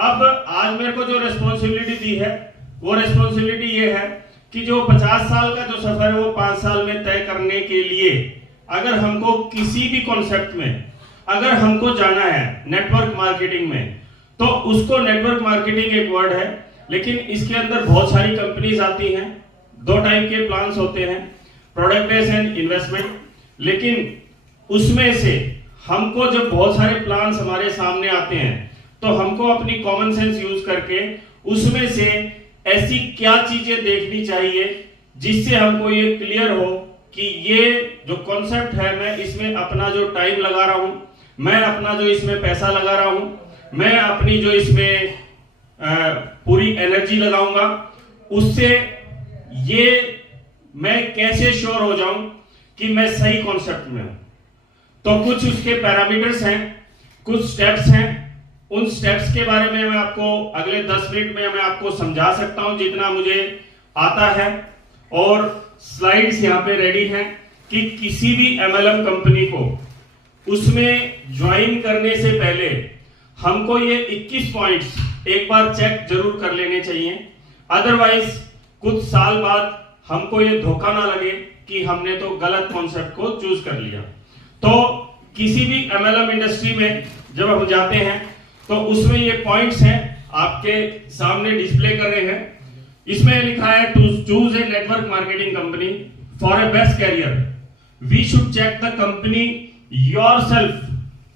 अब आज मेरे को जो रेस्पॉन्सिबिलिटी दी है वो रेस्पॉन्सिबिलिटी ये है कि जो 50 साल का जो सफर है वो 5 साल में तय करने के लिए अगर हमको किसी भी कॉन्सेप्ट में अगर हमको जाना है नेटवर्क मार्केटिंग में, तो उसको नेटवर्क मार्केटिंग एक वर्ड है, लेकिन इसके अंदर बहुत सारी कंपनीज आती हैं। 2 टाइप के प्लान्स होते हैं, प्रोडक्ट बेस एंड इन्वेस्टमेंट। लेकिन उसमें से हमको जब बहुत सारे प्लान्स हमारे सामने आते हैं तो हमको अपनी कॉमन सेंस यूज करके उसमें से ऐसी क्या चीजें देखनी चाहिए जिससे हमको ये क्लियर हो कि ये जो कॉन्सेप्ट है मैं इसमें अपना जो टाइम लगा रहा हूं, मैं अपना जो इसमें पैसा लगा रहा हूं, मैं अपनी जो इसमें पूरी एनर्जी लगाऊंगा, उससे ये मैं कैसे श्योर हो जाऊं कि मैं सही कॉन्सेप्ट में हूं। तो कुछ उसके पैरामीटर्स हैं, कुछ स्टेप्स हैं। उन स्टेप्स के बारे में मैं आपको अगले 10 मिनट में मैं आपको समझा सकता हूं जितना मुझे आता है। और स्लाइड्स यहां पे रेडी हैं कि किसी भी एमएलएम कंपनी को उसमें ज्वाइन करने से पहले हमको ये 21 पॉइंट्स एक बार चेक जरूर कर लेने चाहिए। अदरवाइज कुछ साल बाद हमको ये धोखा ना लगे कि हमने तो गलत कॉन्सेप्ट को चूज कर लिया। तो किसी भी एमएलएम इंडस्ट्री में जब हम जाते हैं तो उसमें ये पॉइंट्स हैं, आपके सामने डिस्प्ले कर रहे हैं। इसमें लिखा है to choose a network marketing company for a best career we should check the company yourself.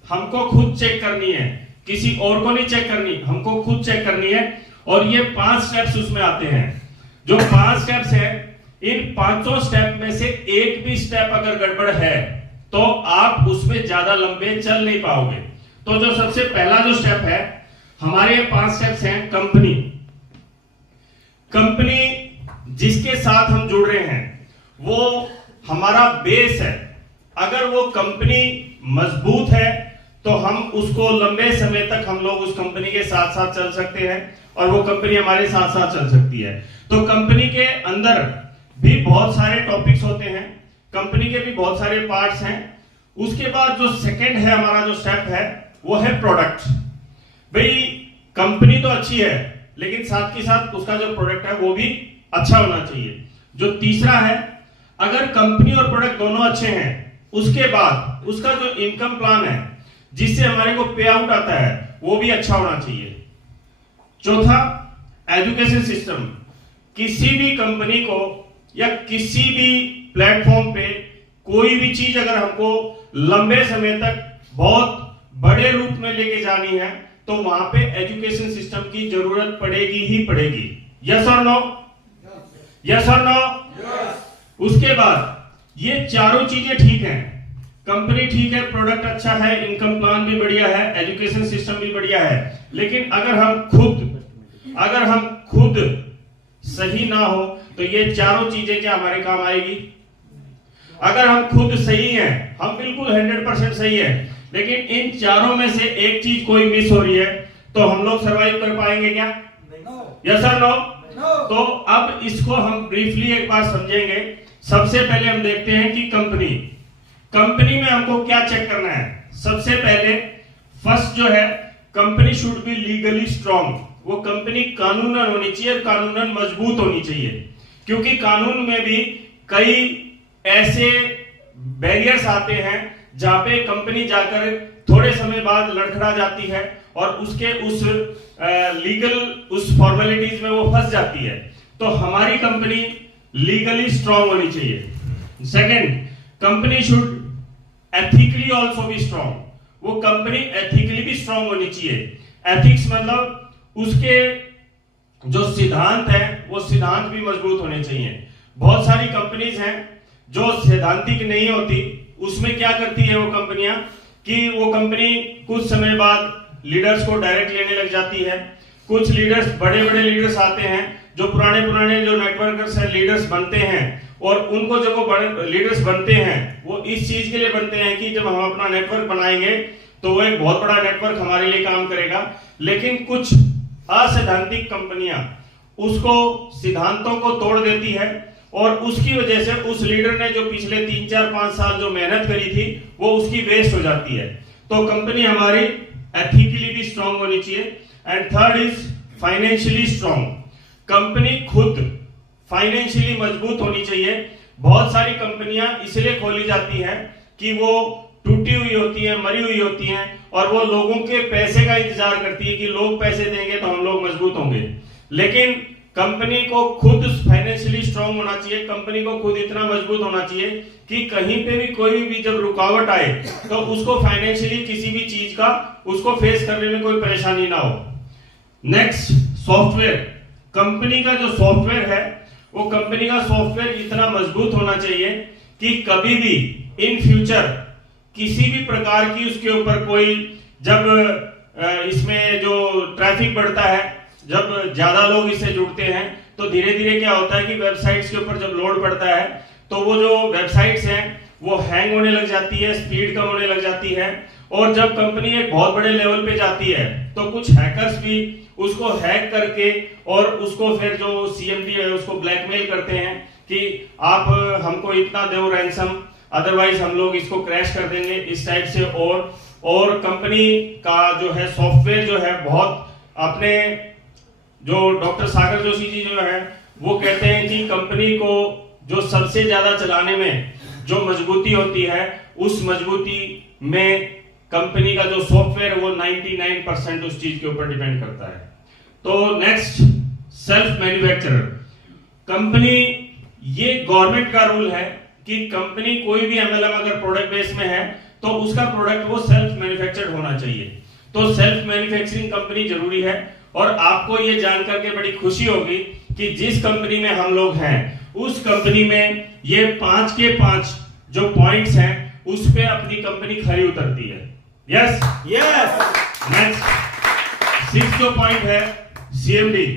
हमको खुद चेक करनी है, किसी और को नहीं चेक करनी, हमको खुद चेक करनी है। और ये 5 स्टेप्स उसमें आते हैं। जो 5 स्टेप्स हैं, इन 5 स्टेप में से एक भी स्टेप अगर गड़बड़ है तो आप उसमें ज्यादा लंबे चल नहीं पाओगे। तो जो सबसे पहला जो स्टेप है, हमारे 5 स्टेप्स हैं। कंपनी जिसके साथ हम जुड़ रहे हैं वो हमारा बेस है। अगर वो कंपनी मजबूत है तो हम उसको लंबे समय तक हम लोग उस कंपनी के साथ साथ चल सकते हैं और वो कंपनी हमारे साथ साथ चल सकती है। तो कंपनी के अंदर भी बहुत सारे टॉपिक्स होते हैं, कंपनी के भी बहुत सारे पार्ट्स हैं। उसके बाद जो सेकंड है हमारा जो स्टेप है वो है प्रोडक्ट। भाई कंपनी तो अच्छी है लेकिन साथ के साथ उसका जो प्रोडक्ट है वो भी अच्छा होना चाहिए। जो तीसरा है, अगर कंपनी और प्रोडक्ट दोनों अच्छे हैं उसके बाद उसका जो इनकम प्लान है जिससे हमारे को पे आउट आता है वो भी अच्छा होना चाहिए। चौथा, एजुकेशन सिस्टम। किसी भी कंपनी को या किसी भी प्लेटफॉर्म पे कोई भी चीज अगर हमको लंबे समय तक बहुत बड़े रूप में लेके जानी है तो वहां पे एजुकेशन सिस्टम की जरूरत पड़ेगी ही पड़ेगी। यस और नो? यस और नो? उसके बाद ये चारों चीजें ठीक हैं, कंपनी ठीक है, प्रोडक्ट अच्छा है, इनकम प्लान भी बढ़िया है, एजुकेशन सिस्टम भी बढ़िया है। लेकिन अगर हम खुद सही ना हो तो ये चारों चीजें क्या हमारे काम आएगी? अगर हम खुद सही हैं, हम बिल्कुल 100% सही है, लेकिन इन चारों में से एक चीज कोई मिस हो रही है तो हम लोग सरवाइव कर पाएंगे क्या? यस और नो? तो अब इसको हम ब्रीफली एक बार समझेंगे। सबसे पहले हम देखते हैं कि कंपनी में हमको क्या चेक करना है। सबसे पहले फर्स्ट जो है, company should be legally strong. वो कंपनी कानूनन होनी चाहिए, कानूनन मजबूत होनी चाहिए, क्योंकि कानून में भी कई ऐसे बैरियर्स आते हैं जहां पे कंपनी जाकर थोड़े समय बाद लड़खड़ा जाती है और उसके उस लीगल उस फॉर्मेलिटीज में वो फंस जाती है। तो हमारी कंपनी लीगली स्ट्रॉन्ग होनी चाहिए। Second, company should ethically also be strong. वो कंपनी एथिकली भी स्ट्रॉन्ग होनी चाहिए। एथिक्स मतलब उसके जो सिद्धांत है वो सिद्धांत भी मजबूत होने चाहिए। बहुत सारी कंपनीज हैं जो सैद्धांतिक नहीं होती, उसमें क्या करती है वो कंपनियां कि वो कंपनी कुछ समय बाद लीडर्स को डायरेक्ट लेने लग जाती है। कुछ लीडर्स, बड़े बड़े लीडर्स आते हैं जो पुराने जो नेटवर्कर्स हैं, लीडर्स बनते हैं, और उनको जब वो बड़े लीडर्स बनते हैं वो इस चीज के लिए बनते हैं कि जब हम अपना नेटवर्क बनाएंगे तो वो एक बहुत बड़ा नेटवर्क हमारे लिए काम करेगा। लेकिन कुछ असैद्धांतिक कंपनियां उसको सिद्धांतों को तोड़ देती है और उसकी वजह से उस लीडर ने जो पिछले 3, 4, 5 साल जो मेहनत करी थी वो उसकी वेस्ट हो जाती है। तो कंपनी हमारी एथिकली भी स्ट्रांग होनी चाहिए। And third is financially strong. Company खुद फाइनेंशियली मजबूत होनी चाहिए। बहुत सारी कंपनियां इसलिए खोली जाती हैं कि वो टूटी हुई होती हैं, मरी हुई होती हैं, और वो लोगों के पैसे का इंतजार करती है कि लोग पैसे देंगे तो हम लोग मजबूत होंगे। लेकिन कंपनी को खुद फाइनेंशियली स्ट्रांग होना चाहिए। कंपनी को खुद इतना मजबूत होना चाहिए कि कहीं पे भी कोई भी जब रुकावट आए तो उसको फाइनेंशियली किसी भी चीज का उसको फेस करने में कोई परेशानी ना हो। Next, software. कंपनी का जो सॉफ्टवेयर है वो कंपनी का सॉफ्टवेयर इतना मजबूत होना चाहिए कि कभी भी इन फ्यूचर किसी भी प्रकार की उसके ऊपर कोई, जब इसमें जो ट्रैफिक बढ़ता है, जब ज्यादा लोग इससे जुड़ते हैं तो धीरे धीरे क्या होता है कि वेबसाइट्स के ऊपर जब लोड पड़ता है तो वो जो वेबसाइट्स हैं वो हैंग होने लग जाती है, स्पीड कम होने लग जाती है। और जब कंपनी एक बहुत बड़े लेवल पे जाती है तो कुछ हैकर्स भी उसको हैक करके और उसको फिर जो सीएमडी है उसको ब्लैकमेल करते हैं कि आप हमको इतना दो रैंसम, अदरवाइज हम लोग इसको क्रैश कर देंगे, इस टाइप से। और कंपनी का जो है सॉफ्टवेयर जो है बहुत, अपने जो डॉक्टर सागर जोशी जी जो है वो कहते हैं कि कंपनी को जो सबसे ज्यादा चलाने में जो मजबूती होती है उस मजबूती में कंपनी का जो सॉफ्टवेयर वो 99% उस चीज के ऊपर डिपेंड करता है। तो नेक्स्ट, सेल्फ मैन्युफैक्चरर। कंपनी, ये गवर्नमेंट का रूल है कि कंपनी कोई भी एमएलएम अगर प्रोडक्ट बेस में है तो उसका प्रोडक्ट वो सेल्फ मैन्युफैक्चर्ड होना चाहिए। तो सेल्फ मैन्युफैक्चरिंग कंपनी जरूरी है। और आपको ये जानकर के बड़ी खुशी होगी कि जिस कंपनी में हम लोग हैं उस कंपनी में ये 5 के 5 जो पॉइंट्स हैं उस पे अपनी कंपनी खरी उतरती है। Yes yes. नेक्स्ट 6 जो पॉइंट है, सीएमडी।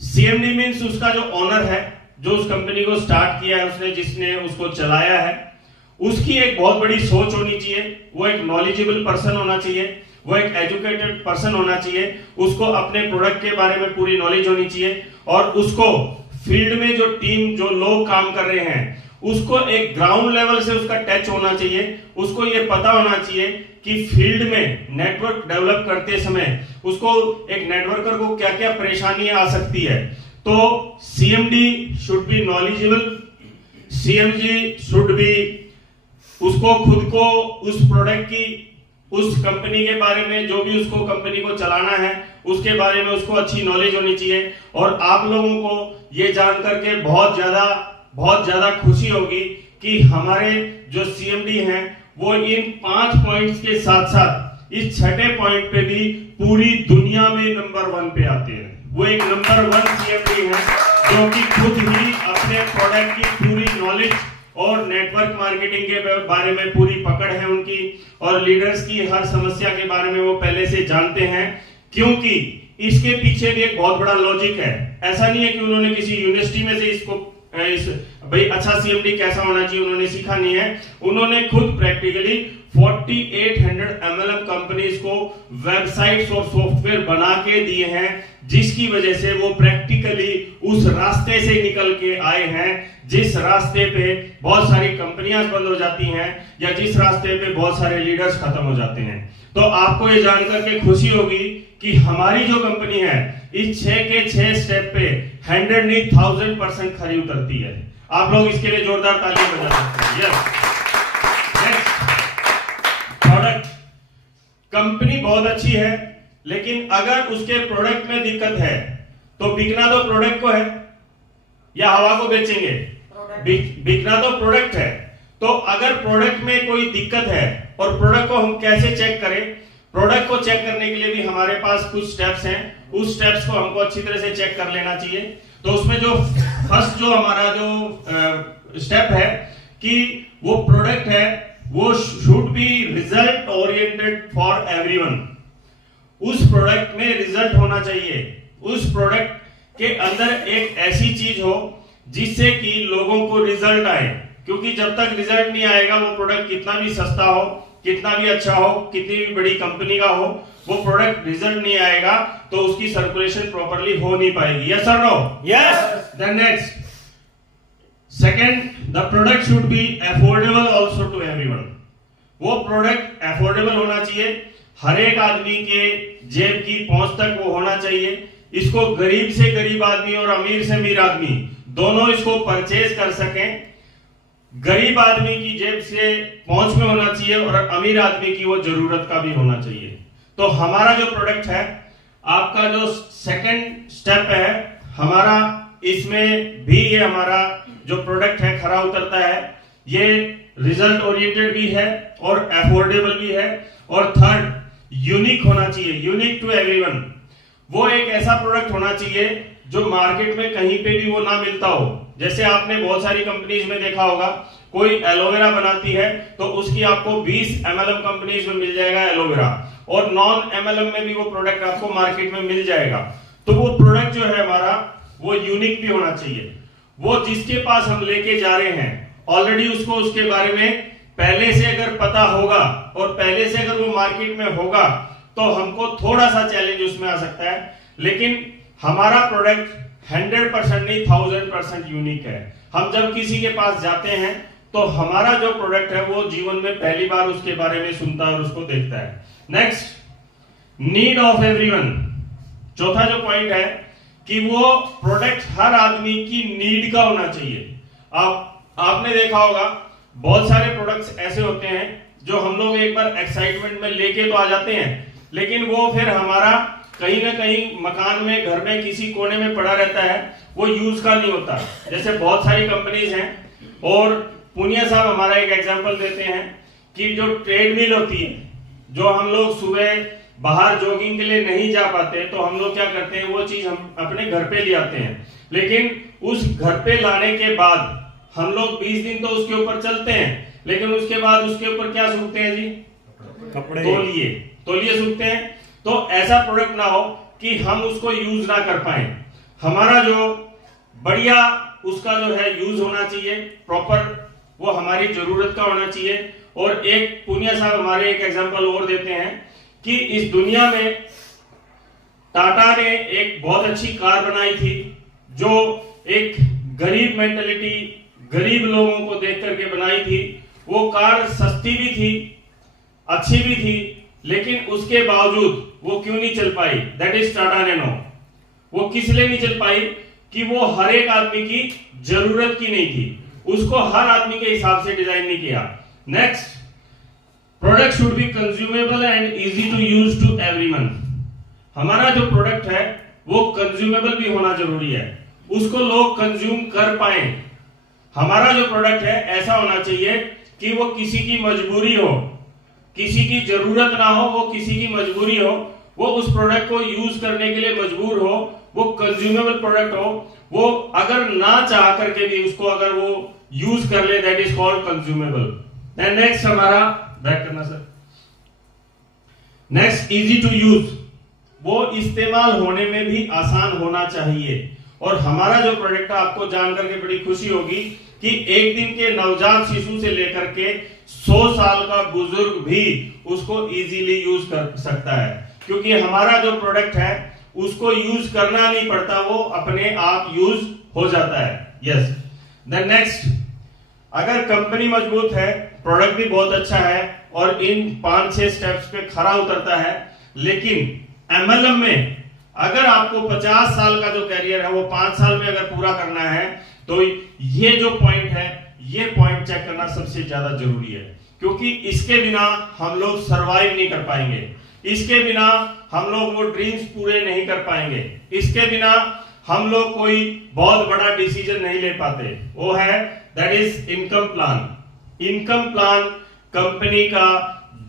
सीएमडी मींस उसका जो ओनर है, जो उस कंपनी को स्टार्ट किया है उसने, जिसने उसको चलाया है, उसकी एक बहुत बड़ी सोच होनी चाहिए। वो एक नॉलेजेबल पर्सन होना चाहिए, वो एक एजुकेटेड पर्सन होना चाहिए, उसको अपने प्रोडक्ट के बारे में पूरी नॉलेज होनी चाहिए, और उसको फील्ड में जो टीम, जो लोग काम कर रहे हैं उसको एक ग्राउंड लेवल से उसका टच होना चाहिए। उसको ये पता होना चाहिए कि फील्ड में नेटवर्क डेवलप करते समय उसको, एक नेटवर्कर को क्या क्या परेशानियां आ सकती है। तो CMD should be knowledgeable, CMD should be, उसको खुद को उस प्रोडक्ट की, उस कंपनी के बारे में, जो भी उसको कंपनी को चलाना है उसके बारे में उसको अच्छी नॉलेज होनी चाहिए। और आप लोगों को ये जान करके बहुत ज्यादा खुशी होगी कि हमारे जो सीएमडी हैं वो इन 5 पॉइंट्स के साथ साथ इस 6ठे पॉइंट पे भी पूरी दुनिया में नंबर 1 पे आते हैं। वो एक नंबर 1 सीएमडी है जो कि खुद ही अपने प्रोडक्ट की पूरी नॉलेज और नेटवर्क मार्केटिंग के बारे में पूरी पकड़ है उनकी, और लीडर्स की हर समस्या के बारे में वो पहले से जानते हैं। क्योंकि इसके पीछे भी एक बहुत बड़ा लॉजिक है। ऐसा नहीं है कि उन्होंने किसी यूनिवर्सिटी में से इसको भाई अच्छा सीएमडी कैसा होना चाहिए उन्होंने सीखा नहीं है। उन्होंने खुद प्रैक्टिकली 4800 एमएलएम कंपनीज को वेबसाइट्स और सॉफ्टवेयर बना के दिए हैं, जिसकी वजह से वो प्रैक्टिकली उस रास्ते से निकल के आए हैं जिस रास्ते पे बहुत सारी कंपनियां बंद हो जाती हैं, या जिस रास्ते पे बहुत सारे लीडर्स खत्म हो जाते हैं। तो आपको ये जानकर के खुशी होगी कि हमारी जो कंपनी है इस 6 के 6 स्टेप पे 100 नहीं 1000% खरी उतरती है। आप लोग इसके लिए जोरदार ताली बजा सकते हैं। यस। प्रोडक्ट। कंपनी बहुत अच्छी है लेकिन अगर उसके प्रोडक्ट में दिक्कत है तो बिकना तो प्रोडक्ट को है या हवा को बेचेंगे? बिकना तो प्रोडक्ट है। तो अगर प्रोडक्ट में कोई दिक्कत है और प्रोडक्ट को हम कैसे चेक करें? प्रोडक्ट को चेक करने के लिए भी हमारे पास कुछ स्टेप्स हैं। उस स्टेप्स को हमको अच्छी तरह से चेक कर लेना चाहिए। तो उसमें जो फर्स्ट जो हमारा जो स्टेप है कि वो प्रोडक्ट है वो should be result oriented for everyone. उस प्रोडक्ट में रिजल्ट होना चाहिए। उस प्रोडक्ट के अंदर एक ऐसी चीज हो जिससे कि लोगों को रिजल्ट आए, क्योंकि जब तक रिजल्ट नहीं आएगा वो प्रोडक्ट कितना भी सस्ता हो, कितना भी अच्छा हो, कितनी भी बड़ी कंपनी का हो, वो प्रोडक्ट रिजल्ट नहीं आएगा तो उसकी सर्कुलेशन प्रॉपर्ली हो नहीं पाएगी। यस और no? Yes. Then next, second, the product should be affordable also to everyone. वो प्रोडक्ट अफोर्डेबल होना चाहिए, हर एक आदमी के जेब की पहुंच तक वो होना चाहिए। इसको गरीब से गरीब आदमी और अमीर से अमीर आदमी दोनों इसको परचेज कर सकें। गरीब आदमी की जेब से पहुंच में होना चाहिए और अमीर आदमी की वो जरूरत का भी होना चाहिए। तो हमारा जो प्रोडक्ट है, आपका जो सेकंड स्टेप है हमारा, इसमें भी ये हमारा जो प्रोडक्ट है खरा उतरता है। ये रिजल्ट ओरिएंटेड भी है और अफोर्डेबल भी है। और थर्ड, यूनिक होना चाहिए, यूनिक टू एवरीवन। वो एक ऐसा प्रोडक्ट होना चाहिए जो मार्केट में कहीं पे भी वो ना मिलता हो। जैसे आपने बहुत सारी कंपनीज में देखा होगा, कोई एलोवेरा बनाती है तो उसकी आपको 20 ml कंपनीज में मिल जाएगा एलोवेरा, और नॉन ml में भी वो प्रोडक्ट आपको मार्केट में मिल जाएगा। तो वो प्रोडक्ट जो है हमारा वो यूनिक भी होना चाहिए। वो जिसके पास हम लेके जा रहे हैं ऑलरेडी उसको उसके बारे में पहले से अगर पता होगा और पहले से अगर वो मार्केट में होगा तो हमको थोड़ा सा चैलेंज उसमें आ सकता है। लेकिन हमारा प्रोडक्ट 100% नहीं 1000% यूनिक है। हम जब किसी के पास जाते हैं तो हमारा जो प्रोडक्ट है वो जीवन में पहली बार उसके बारे में सुनता है और उसको देखता है। Next, need of everyone. चौथा जो पॉइंट है कि वो प्रोडक्ट हर आदमी की नीड का होना चाहिए। आपने देखा होगा बहुत सारे प्रोडक्ट्स ऐसे होते हैं जो हम लोग एक बार एक्साइटमेंट में लेके तो आ जाते हैं, लेकिन वो फिर हमारा कहीं ना कहीं मकान में, घर में किसी कोने में पड़ा रहता है, वो यूज का नहीं होता। जैसे बहुत सारी कंपनीज हैं, और पुनिया साहब हमारा एक एग्जांपल देते हैं कि जो ट्रेडमिल होती है, जो हम लोग सुबह बाहर जॉगिंग के लिए नहीं जा पाते तो हम लोग क्या करते हैं, वो चीज हम अपने घर पे ले आते हैं। लेकिन उस घर पे लाने के बाद हम लोग 20 दिन तो उसके ऊपर चलते हैं, लेकिन उसके बाद उसके ऊपर क्या सूखते हैं जी, कपड़े, तौलिए सूखते हैं। तो ऐसा प्रोडक्ट ना हो कि हम उसको यूज ना कर पाए। हमारा जो बढ़िया उसका जो है यूज होना चाहिए, प्रॉपर वो हमारी जरूरत का होना चाहिए। और एक पुनिया साहब हमारे एक एग्जांपल और देते हैं कि इस दुनिया में टाटा ने एक बहुत अच्छी कार बनाई थी जो एक गरीब मेंटेलिटी, गरीब लोगों को देख करके बनाई थी। वो कार सस्ती भी थी, अच्छी भी थी, लेकिन उसके बावजूद वो क्यों नहीं चल पाई? That is Tata Nano. वो किस लिए नहीं चल पाई? कि वो हर एक आदमी की जरूरत की नहीं थी, उसको हर आदमी के हिसाब से डिजाइन नहीं किया। Next, product should be consumable and easy to use to everyone. हमारा जो प्रोडक्ट है वो कंज्यूमेबल भी होना जरूरी है, उसको लोग कंज्यूम कर पाए। हमारा जो प्रोडक्ट है ऐसा होना चाहिए कि वो किसी की मजबूरी हो, किसी की जरूरत ना हो, वो किसी की मजबूरी हो, वो उस प्रोडक्ट को यूज करने के लिए मजबूर हो, वो कंज्यूमेबल प्रोडक्ट हो। वो अगर ना चाह करके भी उसको अगर वो यूज कर ले, that is called consumable. Then next हमारा, बैक करना sir, next easy to use. वो इस्तेमाल होने में भी आसान होना चाहिए। और हमारा जो प्रोडक्ट है आपको जानकर के बड़ी खुशी होगी कि एक दिन के नवजात शिशु से लेकर के 100 साल का बुजुर्ग भी उसको इजीली यूज कर सकता है, क्योंकि हमारा जो प्रोडक्ट है उसको यूज करना नहीं पड़ता, वो अपने आप यूज हो जाता है। यस। देन नेक्स्ट, अगर कंपनी मजबूत है, प्रोडक्ट भी बहुत अच्छा है और इन 5-6 स्टेप्स पे खरा उतरता है, लेकिन एमएलएम में अगर आपको 50 साल का जो कैरियर है वो 5 साल में अगर पूरा करना है तो ये जो पॉइंट है, ये पॉइंट चेक करना सबसे ज्यादा जरूरी है, क्योंकि इसके बिना हम लोग सरवाइव नहीं कर पाएंगे, इसके बिना हम लोग वो ड्रीम्स पूरे नहीं कर पाएंगे, इसके बिना हम लोग कोई बहुत बड़ा डिसीजन नहीं ले पाते। वो है that is income plan. Income plan company का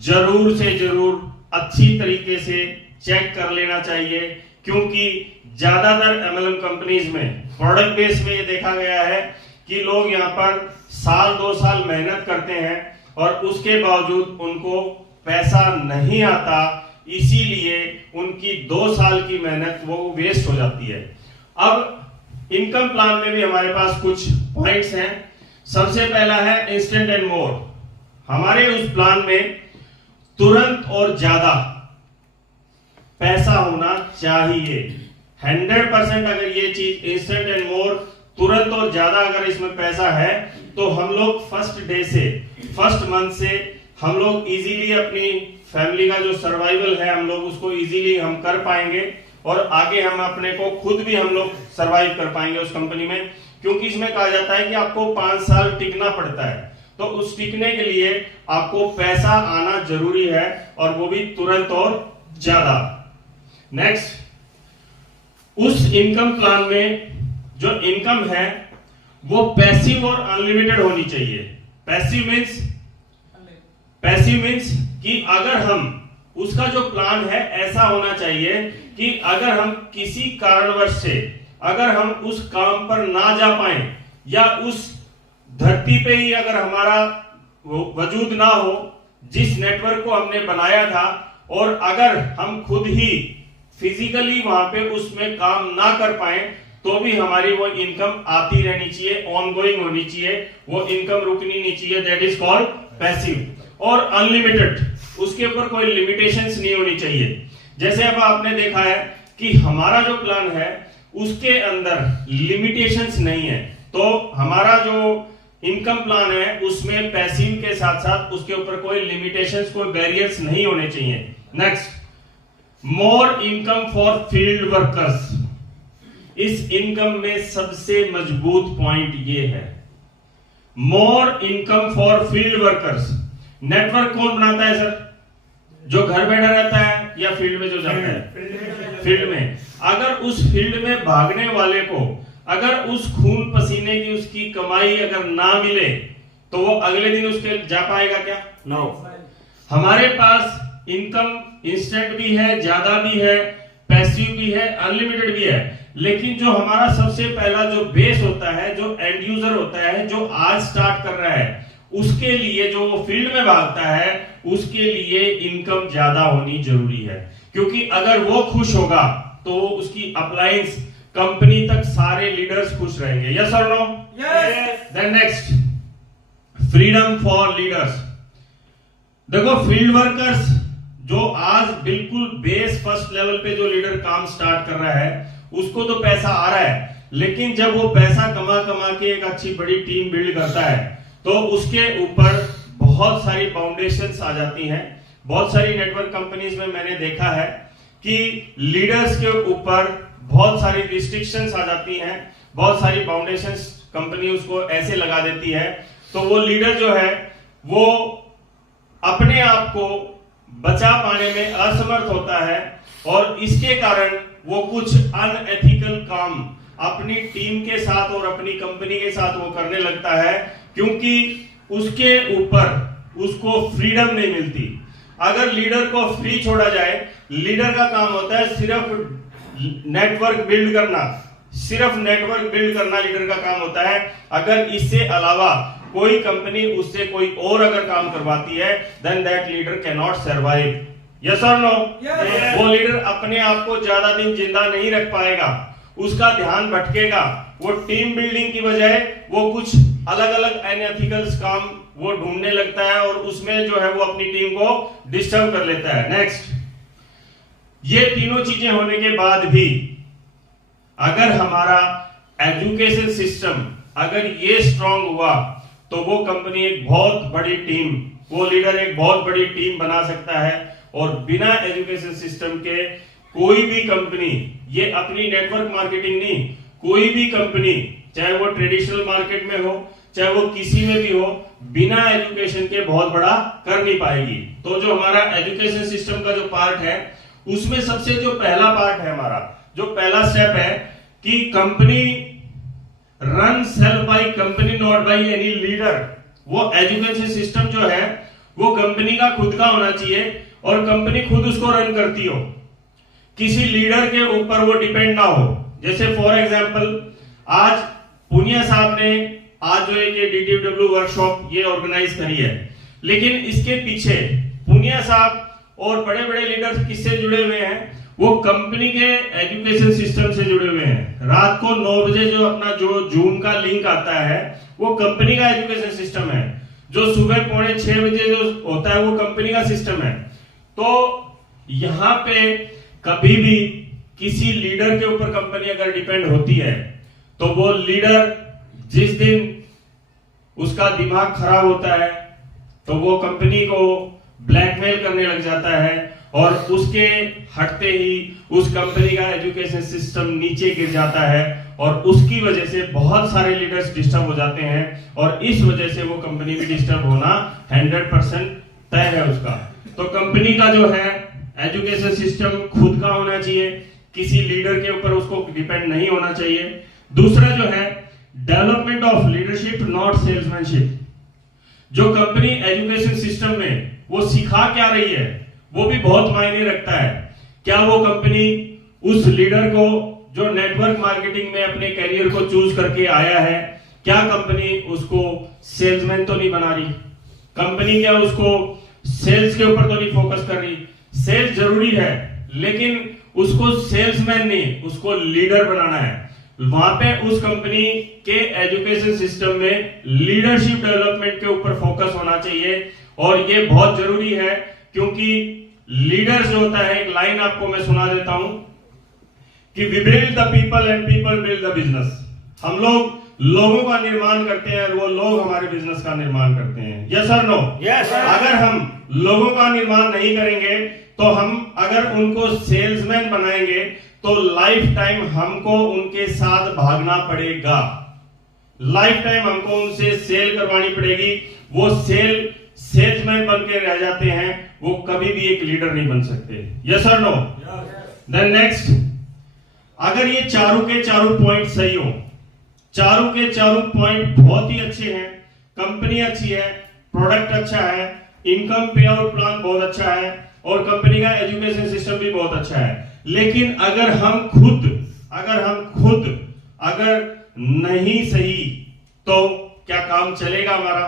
जरूर से जरूर अच्छी तरीके से चेक कर लेना चाहिए, क्योंकि ज्यादातर एमएलएम कंपनीज में प्रोडक्ट बेस में ये देखा गया है कि लोग यहाँ पर 1-2 साल मेहनत करते हैं और उसके बावजूद उनको पैसा नहीं आता, इसीलिए उनकी 2 साल की मेहनत वो वेस्ट हो जाती है। अब इनकम प्लान में भी हमारे पास कुछ पॉइंट्स हैं। सबसे पहला है इंस्टेंट एंड मोर। हमारे उस प्लान में तुरंत और ज्यादा पैसा होना चाहिए। 100% अगर ये चीज इंस्टेंट एंड मोर, तुरंत और ज्यादा अगर इसमें पैसा है तो हम लोग फर्स्ट डे से, फर्स्ट मंथ से हम लोग इजीली अपनी फैमिली का जो सर्वाइवल है हम लोग उसको इजीली हम कर पाएंगे और आगे हम अपने को खुद भी हम लोग सर्वाइव कर पाएंगे उस कंपनी में, क्योंकि इसमें कहा जाता है कि आपको 5 साल टिकना पड़ता है। तो उस टिकने के लिए आपको पैसा आना जरूरी है और वो भी तुरंत और ज्यादा। नेक्स्ट, उस इनकम प्लान में जो इनकम है वो पैसिव और अनलिमिटेड होनी चाहिए। पैसिव मीन्स कि अगर हम उसका जो प्लान है ऐसा होना चाहिए कि अगर हम किसी कारणवश से अगर हम उस काम पर ना जा पाए या उस धरती पे ही अगर हमारा वजूद ना हो जिस नेटवर्क को हमने बनाया था, और अगर हम खुद ही फिजिकली वहां पे उसमें काम ना कर पाए तो भी हमारी वो इनकम आती रहनी चाहिए, ऑनगोइंग होनी चाहिए, वो इनकम रुकनी नहीं चाहिए। That is called passive. और अनलिमिटेड, उसके ऊपर कोई लिमिटेशंस नहीं होनी चाहिए। जैसे अब आपने देखा है कि हमारा जो प्लान है उसके अंदर लिमिटेशंस नहीं है, तो हमारा जो इनकम प्लान है उसमें पैसिव के साथ साथ उसके ऊपर कोई लिमिटेशंस, कोई बैरियर्स नहीं होने चाहिए। Next, more income for field workers. इस इनकम में सबसे मजबूत पॉइंट ये है, more income for field workers. Network कौन बनाता है सर? जो घर बैठा रहता है या फील्ड में जो जाता है? फील्ड में। अगर उस फील्ड में भागने वाले को अगर उस खून पसीने की उसकी कमाई अगर ना मिले तो वो अगले दिन उसके जा पाएगा क्या? नो। हमारे पास इनकम इंस्टेंट भी है, ज्यादा भी है, पैसिव भी है, अनलिमिटेड भी है, लेकिन जो हमारा सबसे पहला जो बेस होता है, जो एंड यूजर होता है, जो आज स्टार्ट कर रहा है, उसके लिए जो वो फील्ड में भागता है उसके लिए इनकम ज्यादा होनी जरूरी है, क्योंकि अगर वो खुश होगा तो उसकी अप्लायंस कंपनी तक सारे लीडर्स खुश रहेंगे। यस और no? Yes. Then next, freedom for leaders. देखो, फील्ड वर्कर्स जो आज बिल्कुल बेस फर्स्ट लेवल पे जो लीडर काम स्टार्ट कर रहा है उसको तो पैसा आ रहा है, लेकिन जब वो पैसा कमा कमा के एक अच्छी बड़ी टीम बिल्ड करता है तो उसके ऊपर बहुत सारी फाउंडेशंस आ जाती हैं। बहुत सारी नेटवर्क कंपनीज में मैंने देखा है कि लीडर्स के ऊपर बहुत सारी रिस्ट्रिक्शंस आ जाती हैं, बहुत सारी फाउंडेशंस कंपनी उसको ऐसे लगा देती है, तो वो लीडर जो है वो अपने आप को बचा पाने में असमर्थ होता है और इसके कारण वो कुछ अनएथिकल काम अपनी टीम के साथ और अपनी कंपनी के साथ वो करने लगता है, क्योंकि उसके ऊपर उसको फ्रीडम नहीं मिलती। अगर लीडर को फ्री छोड़ा जाए, लीडर का काम होता है सिर्फ नेटवर्क बिल्ड करना, सिर्फ नेटवर्क बिल्ड करना लीडर का काम होता है। अगर इससे अलावा कोई कंपनी उससे कोई और अगर काम करवाती है, then that leader can not survive. Yes और नो? वो लीडर अपने आप को ज्यादा दिन जिंदा नहीं रख पाएगा, उसका ध्यान भटकेगा, वो टीम बिल्डिंग की बजाय वो कुछ अलग अलग अनएथिकल काम वो ढूंढने लगता है और उसमें जो है वो अपनी टीम को डिस्टर्ब कर लेता है। नेक्स्ट, ये तीनों चीजें होने के बाद भी अगर हमारा एजुकेशन सिस्टम अगर ये स्ट्रांग हुआ तो वो कंपनी एक बहुत बड़ी टीम, वो लीडर एक बहुत बड़ी टीम बना सकता है। और बिना एजुकेशन सिस्टम के कोई भी कंपनी, ये अपनी नेटवर्क मार्केटिंग नहीं, कोई भी कंपनी चाहे वो ट्रेडिशनल मार्केट में हो चाहे वो किसी में भी हो, बिना एजुकेशन के बहुत बड़ा कर नहीं पाएगी। तो जो हमारा एजुकेशन सिस्टम का जो पार्ट है उसमें सबसे जो पहला पार्ट है, हमारा जो पहला स्टेप है कि company run self by company not by any leader. वो एजुकेशन सिस्टम जो है वो कंपनी का खुद का होना चाहिए और कंपनी खुद उसको रन करती हो, किसी लीडर के ऊपर वो डिपेंड ना हो। जैसे फॉर एग्जांपल आज पुनिया साहब ने आज जो एक DTW वर्कशॉप ये ऑर्गेनाइज करी है, लेकिन इसके पीछे पुनिया साहब और बड़े बड़े लीडर्स किससे जुड़े हुए हैं? वो कंपनी के एजुकेशन सिस्टम से जुड़े हुए हैं। रात को 9 बजे जो अपना जो जूम का लिंक आता है वो कंपनी का एजुकेशन सिस्टम है, जो सुबह 5:45 बजे जो होता है वो कंपनी का सिस्टम है। तो यहां पे कभी भी किसी लीडर के ऊपर कंपनी अगर डिपेंड होती है तो वो लीडर जिस दिन उसका दिमाग खराब होता है तो वो कंपनी को ब्लैकमेल करने लग जाता है और उसके हटते ही उस कंपनी का एजुकेशन सिस्टम नीचे गिर जाता है और उसकी वजह से बहुत सारे लीडर्स डिस्टर्ब हो जाते हैं और इस वजह से वो कंपनी भी डिस्टर्ब होना 100% तय है उसका। तो कंपनी का जो है एजुकेशन सिस्टम खुद का होना चाहिए, किसी लीडर के ऊपर उसको डिपेंड नहीं होना चाहिए। दूसरा जो है development of leadership not salesmanship. जो कंपनी एजुकेशन सिस्टम में वो सिखा क्या रही है वो भी बहुत मायने रखता है। क्या वो कंपनी उस लीडर को जो नेटवर्क मार्केटिंग में अपने करियर को चूज करके आया है, क्या कंपनी उसको सेल्समैन तो नहीं बना रही? कंपनी क्या उसको सेल्स के ऊपर तो नहीं फोकस कर रही? सेल्स जरूरी है लेकिन उसको सेल्समैन नहीं, उसको लीडर बनाना है। वहां पे उस कंपनी के एजुकेशन सिस्टम में लीडरशिप डेवलपमेंट के ऊपर फोकस होना चाहिए और ये बहुत जरूरी है क्योंकि लीडर जो होता है, एक लाइन आपको मैं सुना देता हूं कि we build the people and people build the business. हम लोग लोगों का निर्माण करते हैं और वो लोग हमारे बिजनेस का निर्माण करते हैं। यस और नो? यस। अगर हम लोगों का निर्माण नहीं करेंगे तो हम अगर उनको सेल्समैन बनाएंगे तो लाइफ टाइम हमको उनके साथ भागना पड़ेगा, लाइफ टाइम हमको उनसे सेल करवानी पड़ेगी। वो सेल्समैन बन के रह जाते हैं, वो कभी भी एक लीडर नहीं बन सकते। यस और नो? देन नेक्स्ट, अगर ये चारों के चारों पॉइंट सही हो, चारों के चारों पॉइंट बहुत ही अच्छे हैं, कंपनी अच्छी है, प्रोडक्ट अच्छा है, इनकम पे आउट प्लान बहुत अच्छा है और कंपनी का एजुकेशन सिस्टम भी बहुत अच्छा है, लेकिन अगर हम खुद नहीं सही तो क्या काम चलेगा हमारा?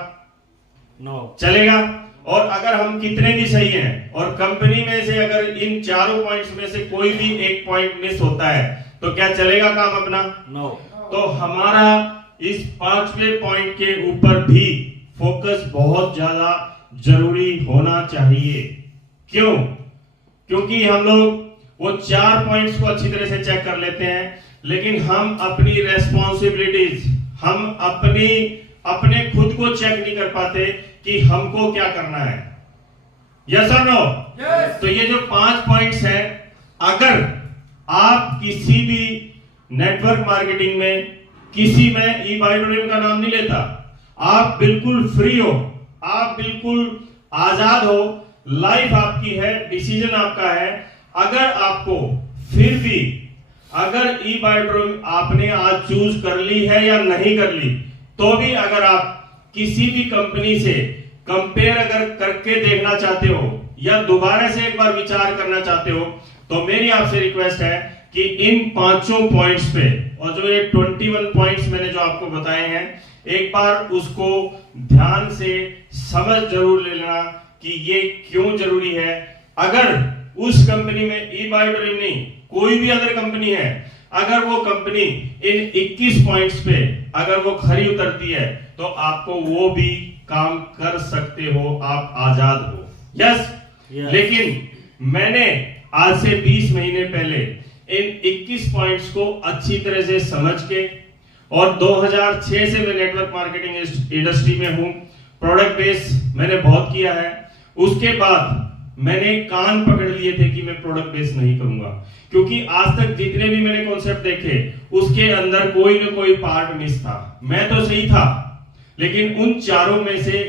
नो चलेगा। और अगर हम कितने भी सही हैं और कंपनी में से अगर इन चारों पॉइंट्स में से कोई भी एक पॉइंट मिस होता है तो क्या चलेगा काम अपना? नो। तो हमारा इस 5वें पॉइंट के ऊपर भी फोकस बहुत ज्यादा जरूरी होना चाहिए। क्यों? क्योंकि हम लोग वो 4 पॉइंट्स को अच्छी तरह से चेक कर लेते हैं लेकिन हम अपनी रेस्पॉन्सिबिलिटीज, हम अपने खुद को चेक नहीं कर पाते कि हमको क्या करना है। यस और नो? तो ये जो 5 पॉइंट्स हैं, अगर आप किसी भी नेटवर्क मार्केटिंग में, किसी में ई-बायोड्रीम का नाम नहीं लेता, आप बिल्कुल फ्री हो, आप बिल्कुल आजाद हो, लाइफ आपकी है, डिसीजन आपका है। अगर आपको फिर भी अगर ई-बायोड्रीम आपने आज चूज कर ली है या नहीं कर ली, तो भी अगर आप किसी भी कंपनी से कंपेयर अगर करके देखना चाहते हो या दोबारा से एक बार विचार करना चाहते हो तो मेरी आपसे रिक्वेस्ट है कि इन 5 पॉइंट्स पे और जो ये 21 पॉइंट्स मैंने जो आपको बताए हैं, एक बार उसको ध्यान से समझ जरूर लेना कि ये क्यों जरूरी है। अगर उस कंपनी में ई-बायोड्रीम नहीं, कोई भी अदर कंपनी है, अगर वो कंपनी इन 21 पॉइंट्स पे अगर वो खरी उतरती है तो आपको वो भी काम कर सकते हो, आप आजाद हो। यस। लेकिन मैंने आज से 20 महीने पहले इन 21 पॉइंट्स को अच्छी तरह से समझ के, और 2006 से मैं नेटवर्क मार्केटिंग इंडस्ट्री में हूं, प्रोडक्ट बेस मैंने बहुत किया है। उसके बाद मैंने कान पकड़ लिए थे कि मैं प्रोडक्ट बेस नहीं करूंगा, क्योंकि आज तक जितने भी मैंने कॉन्सेप्ट देखे उसके अंदर कोई ना कोई पार्ट मिस था। मैं तो सही था लेकिन उन चारों में से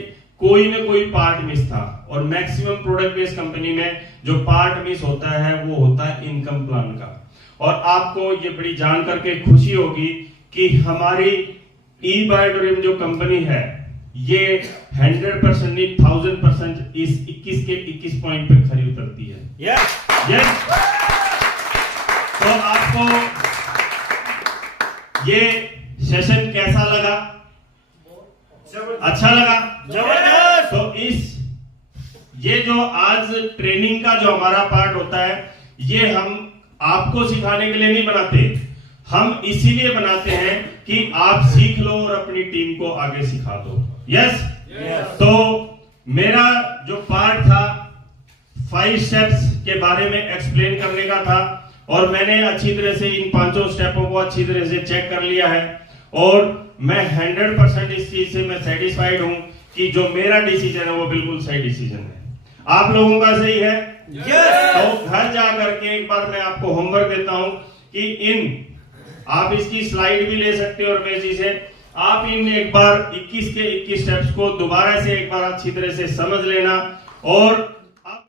कोई ना कोई पार्ट मिस था। और मैक्सिमम प्रोडक्ट बेस्ड कंपनी में जो पार्ट मिस होता है वो होता है इनकम प्लान का। और आपको ये बड़ी जान करके खुशी होगी कि हमारी ई-बायोड्रीम जो कंपनी है ये 100% नहीं 1000% इस 21 के 21 पॉइंट पे खरी उतरती है। Yes yes. तो आपको ये सेशन कैसा लगा? अच्छा लगा? जबरदस्त। तो ये जो आज ट्रेनिंग का जो हमारा पार्ट होता है, ये हम आपको सिखाने के लिए नहीं बनाते, हम इसीलिए बनाते हैं कि आप सीख लो और अपनी टीम को आगे सिखा दो। यस। तो मेरा जो पार्ट था 5 स्टेप्स के बारे में एक्सप्लेन करने का था और मैंने अच्छी तरह से इन 5 स्टेपों को अच्छी तरह से चेक कर लिया है और मैं 100% इस चीज से मैं सेटिस्फाइड हूं कि जो मेरा डिसीजन है वो बिल्कुल सही डिसीजन है। आप लोगों का सही है? Yes. तो घर जा करके एक बार मैं आपको होमवर्क देता हूं कि आप इसकी स्लाइड भी ले सकते हो रमेश जी से। आप इन एक बार 21 के 21 स्टेप्स को दोबारा से एक बार अच्छी तरह से समझ लेना और